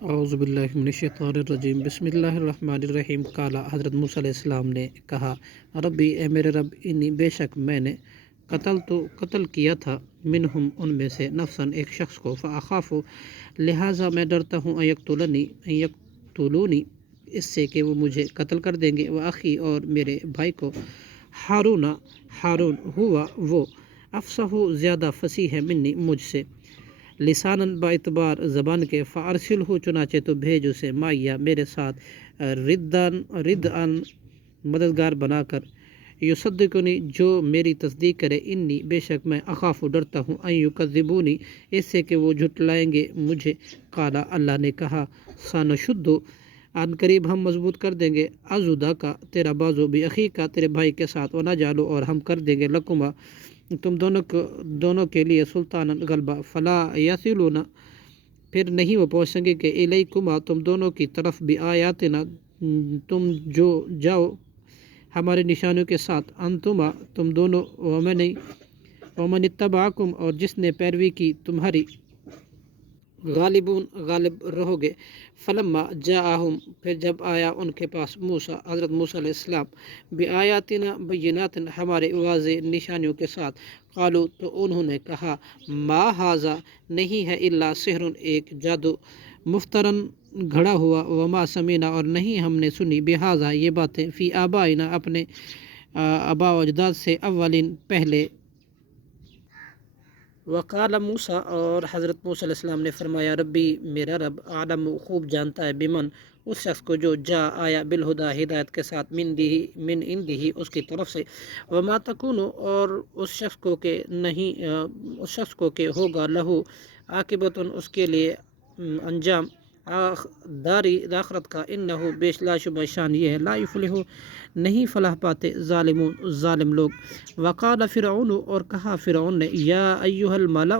اعوذ باللہ من الشیطان الرجیم بسم اللہ الرحمن الرحیم۔ قالا، حضرت موسیٰ علیہ السلام نے کہا، ربی اے میرے رب، انی بے شک میں نے قتل کیا تھا منہم ان میں سے نفساً ایک شخص کو، فاخاف لہٰذا میں ڈرتا ہوں ان یقتلونی اس سے کہ وہ مجھے قتل کر دیں گے، واخی اور میرے بھائی کو، ہارون ہوا وہ افصح زیادہ فصیح ہے منی مجھ سے، لساناً باعتبار زبان کے، فارسل ہو چنانچہ تو بھیج اسے مایا میرے ساتھ، ردان مددگار بنا کر، یصدقنی جو میری تصدیق کرے، انی بے شک میں اخاف ڈرتا ہوں، ان یکذبونی اس سے کہ وہ جھٹلائیں گے مجھے۔ قالا اللہ نے کہا، سنشد عن قریب ہم مضبوط کر دیں گے، عضدہ کا تیرا بازو، بأخی کا تیرے بھائی کے ساتھ، ونجعل اور ہم کر دیں گے لکما تم دونوں کے لیے، سلطان غلبہ، فلا یصلون پھر نہیں وہ پہنچیں گے کہ الیکما تم دونوں کی طرف، بآیاتنا تم جو جاؤ ہمارے نشانیوں کے ساتھ، انتما تم دونوں، ومن اتبعکم اور جس نے پیروی کی تمہاری، غالبون غالب رہو گے۔ فلما جاءہم پھر جب آیا ان کے پاس موسیٰ حضرت موسیٰ علیہ السلام، بآیاتنا بینات ہمارے واضح نشانیوں کے ساتھ، قالو تو انہوں نے کہا، ما ھذا نہیں ہے، الا سحر ایک جادو، مفترن گھڑا ہوا، وما سمینا اور نہیں ہم نے سنی، بہذا یہ باتیں، فی آبائنا اپنے آباء و اجداد سے، اولین پہلے۔ وقال موسیٰ اور حضرت موسیٰ علیہ السلام نے فرمایا، ربی میرا رب، عالم خوب جانتا ہے، بمن اس شخص کو جو جا آیا، بالہدا ہدایت کے ساتھ، من عندہ اس کی طرف سے، وما تکون اور اس شخص کو کہ ہوگا، لہو عاقبۃ اس کے لیے انجام، داری آخرت کا، انہو بیش لا شبہ شان یہ ہے، لا یفلح نہیں فلاح پاتے، ظالمون ظالم لوگ۔ وقال فرعون اور کہا فرعون نے، یا ایھا الملأ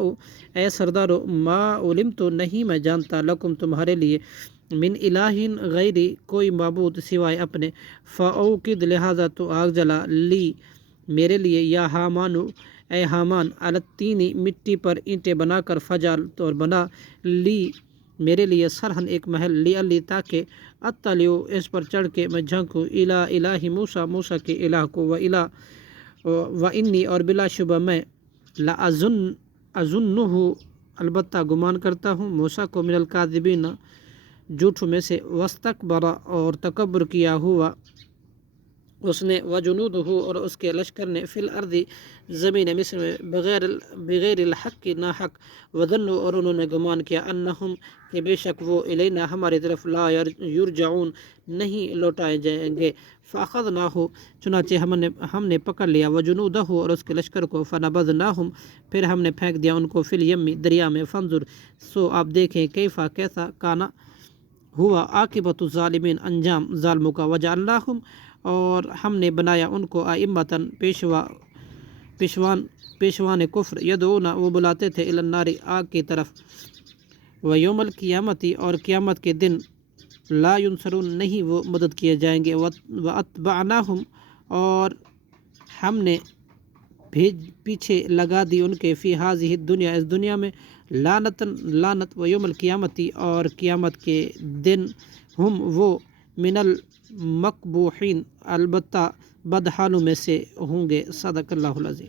اے سردارو، ما علمت نہیں میں جانتا، لکم تمہارے لیے، من الہ غیری کوئی معبود سوائے اپنے، فاوقد لہذا تو آگ جلا، لی میرے لیے، یا حامانو اے حامان، علی الطین مٹی پر اینٹیں بنا کر، فجعل اور بنا، لی میرے لیے، سرحن ایک محل، لی تاکہ اطلع اس پر چڑھ کے میں جھانکوں، الی الہ موسیٰ موسیٰ کے الہ کو، و انی اور بلا شبہ میں، لأظنہ البتہ گمان کرتا ہوں، موسیٰ کو، من الکاذبین جھوٹوں میں سے، واستکبر اور تکبر کیا ہوا اس نے، وجنودہ اور اس کے لشکر نے، فی الارض زمین مصر میں، بغیر الحق نا حق، وظنوا اور انہوں نے گمان کیا، انہم کہ بے شک وہ، الینا ہماری طرف، لا یرجعون نہیں لوٹائے جائیں گے، فاخذناہ چنانچہ ہم نے پکڑ لیا، وجنودہ اور اس کے لشکر کو، فنبذناہم پھر ہم نے پھینک دیا ان کو، فی الیمی دریا میں، فانظر سو آپ دیکھیں، کیفا کیسا، کانا ہوا، عاقبۃ الظالمین انجام ظالموں کا، وجعلناہم اور ہم نے بنایا ان کو، ائمۃ پیشوان کفر، یدعون وہ بلاتے تھے، الی النار آگ کی طرف، ویوم القیامت اور قیامت کے دن، لا ینصرون نہیں وہ مدد کیے جائیں گے، واتبعناہم اور ہم نے پیچھے لگا دی ان کے، فی ھذہ الدنیا اس دنیا میں، لعنت، ویوم القیامت اور قیامت کے دن، ہم وہ، من المقبوحین البتہ بدحالوں میں سے ہوں گے۔ صدق اللہ العظیم۔